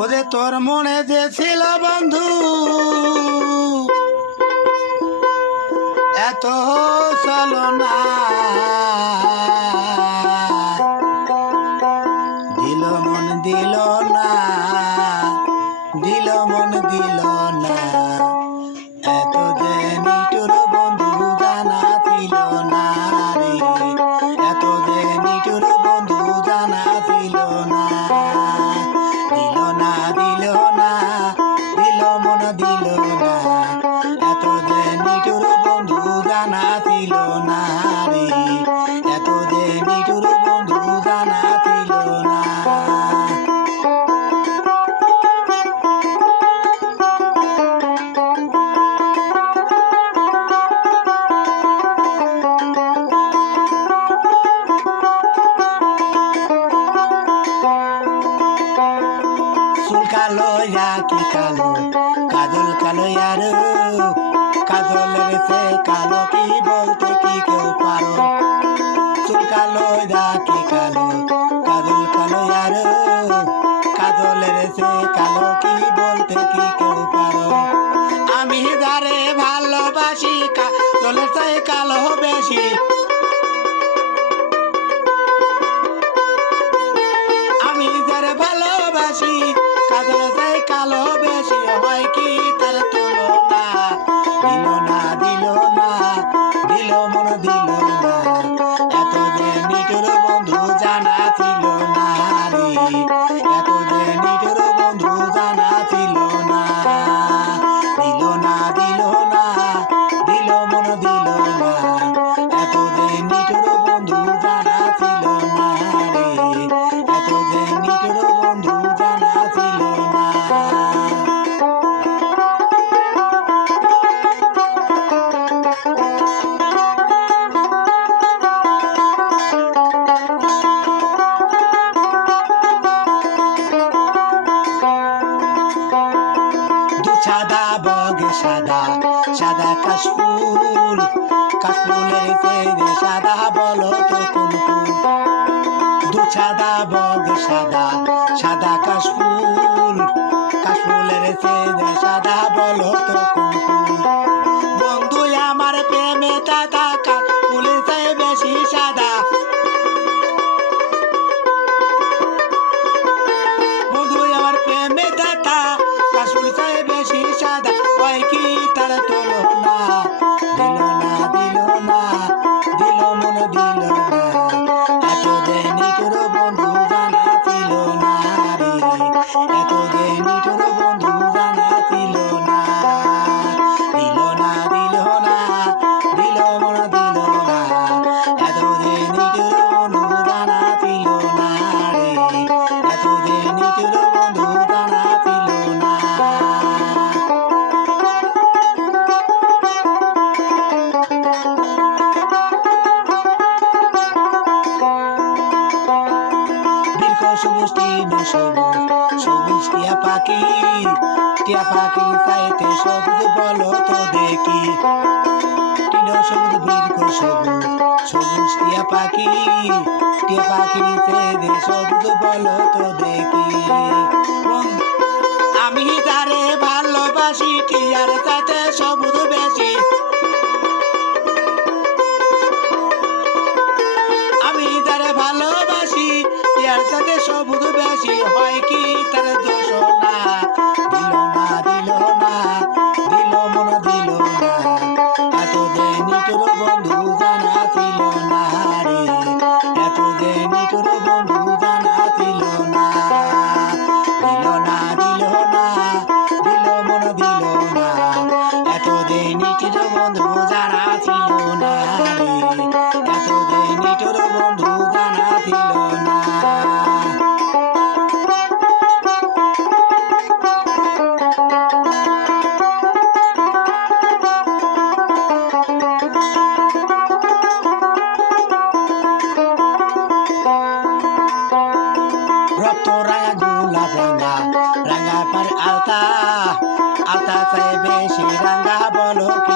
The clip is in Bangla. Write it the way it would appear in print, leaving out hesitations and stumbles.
ওরে তোর মনে যে ছিল বন্ধু এত চলো না, দিল মন দিল না, দিল মন দিল না, এত যে নিটুর বন্ধু জানা ছিল না রে, এত যে নিটুর বন্ধু জানা ছিল না, দিল না দিল না, দিল মন দিল না, এত যে নিটুর বন্ধু জানা ছিল না রে, এত যে নিটুর বন্ধু জানা ছিল না। চুল কালো কি কালো, কাজল কালো আর কাজলের সে কালো কি বলতে কি কেউ পারো, চুল কালো কি কালো, কাজল কালো আর কাজলের সে কালো কি বলতে কি কেউ পারো, আমি যারে ভালোবাসি কাজলের সে কালো বেশি, আমি যারে ভালোবাসি কাজলের সে কালো বেশি, হয় কি তার তুলনা, দিল না দিল না, দিল মন দিল না, এত যে নিটুর বন্ধু জানা ছিল না রে, এত যে নিটুর বন্ধু জানা ছিল না, দিল না দিল না, দিল মন দিল না, এত যে নিটুর বন্ধু জানা ছিল না রে, এত যে নিটুর বন্ধু জানা ছিল না। সাদা বগ সাদা, সাদা কাশফুল, কাশফুলের চেয়ে সাদা বলো তো কোন ফুল, দু সাদা বগ সাদা, সাদা কাশফুল, কাশফুলের চেয়ে সাদা বলো তো কোন ফুল, বন্ধু আমার প্রেমে দাদা কাশফুলের চেয়ে বেশি সাদা, বন্ধু আমার প্রেমে দাদা কাশফুল চেয়ে বেশি সাদা, হয় কি তার তুলনা, দিল না দিল না, দিল মন দিল না, এত যে নিটুর বন্ধু জানা ছিল না রে, এত যে নিটুর বন্ধু জানা ছিল না, দিল না দিল না, দিল মন দিল না, এত যে নিটুর বন্ধু জানা ছিল না রে, এত যে নিটুর বন্ধু জানা ছিল না। সবুজ টিন সবুজ, সবুজ টিয়া পাখি, টিয়া পাখির চাইতে সবুজ বলো তো দেখি, টিন সবুজ বৃক্ষ সবুজ, সবুজ টিয়া পাখি, টিয়া পাখির চাইতে সবুজ বলো তো দেখি, আমি যারে ভালোবাসি টিয়ার চাইতে সবুজ বেশি, আমি যারে ভালোবাসি টিয়ার চাইতে সবুজ বেশি, হয় কি তার দোষ না, দিল না দিল না, দিল মন দিল না, এত যে নিটুর বন্ধু জানা ছিল না রে, এত যে নিটুর বন্ধু জানা ছিল না, দিল না দিল না, দিল মন দিল না, এত যে নিটুর বন্ধু জানা ছিল না রে, এত যে নিটুর বন্ধু জানা ছিল না। রক্ত রাঙা গোলাপ রাঙা, রাঙা পার আলতা, আলতা চাই বেশি রাঙা বলো কি